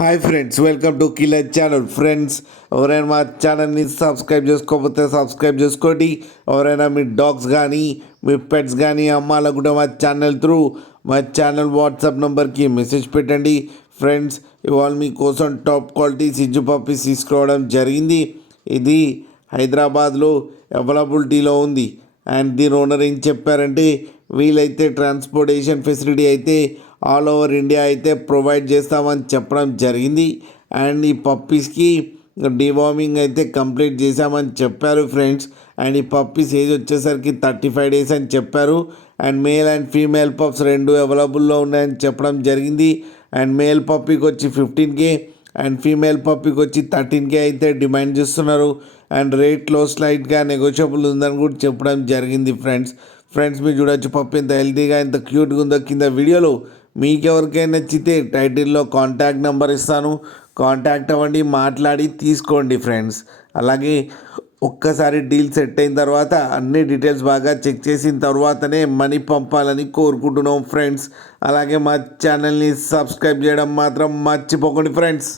Hi friends, welcome to killer channel. Friends, ఎవరైనా మా ఛానల్ని సబ్స్క్రైబ్ చేసుకోకపోతే సబ్స్క్రైబ్ చేసుకోండి. ఎవరైనా మీ డాగ్స్ కానీ మీ పెట్స్ కానీ అమ్మాలనుకుంటే మా ఛానల్ త్రూ మా ఛానల్ వాట్సాప్ నెంబర్కి మెసేజ్ పెట్టండి. ఫ్రెండ్స్, ఇవాళ మీకోసం టాప్ క్వాలిటీ సిజ్జు పప్పీస్ తీసుకురావడం జరిగింది. ఇది హైదరాబాద్లో అవైలబిలిటీలో ఉంది. అండ్ దీని ఓనర్ ఏం చెప్పారంటే, వీలైతే ట్రాన్స్పోర్టేషన్ ఫెసిలిటీ అయితే ఆల్ ఓవర్ ఇండియా అయితే ప్రొవైడ్ చేస్తామని చెప్పడం జరిగింది. అండ్ ఈ పప్పీస్కి డివార్మింగ్ అయితే కంప్లీట్ చేశామని చెప్పారు ఫ్రెండ్స్. అండ్ ఈ పప్పీస్ ఏజ్ వచ్చేసరికి 35 డేస్ అని చెప్పారు. And male and female pups రెండు అవైలబుల్లో ఉన్నాయని చెప్పడం జరిగింది. అండ్ మేల్ పప్పీకి వచ్చి 15K అండ్ ఫీమేల్ పప్పీకి వచ్చి 13K అయితే డిమాండ్ చేస్తున్నారు. అండ్ రేట్లో స్లైట్గా నెగోషియబుల్ ఉందని కూడా చెప్పడం జరిగింది ఫ్రెండ్స్ మీరు చూడొచ్చు పప్పి ఎంత హెల్తీగా ఎంత క్యూట్గా ఉందో. కింద వీడియోలో మీకు ఎవరికైనా నచ్చితే టైటిల్లో కాంటాక్ట్ నెంబర్ ఇస్తాను, కాంటాక్ట్ అవ్వండి, మాట్లాడి తీసుకోండి ఫ్రెండ్స్. అలాగే ఒక్కసారి డీల్ సెట్ అయిన తర్వాత అన్ని డీటెయిల్స్ బాగా చెక్ చేసిన తర్వాతనే మనీ పంపాలని కోరుకుంటున్నాం ఫ్రెండ్స్. అలాగే మా ఛానల్ని సబ్స్క్రైబ్ చేయడం మాత్రం మర్చిపోకండి ఫ్రెండ్స్.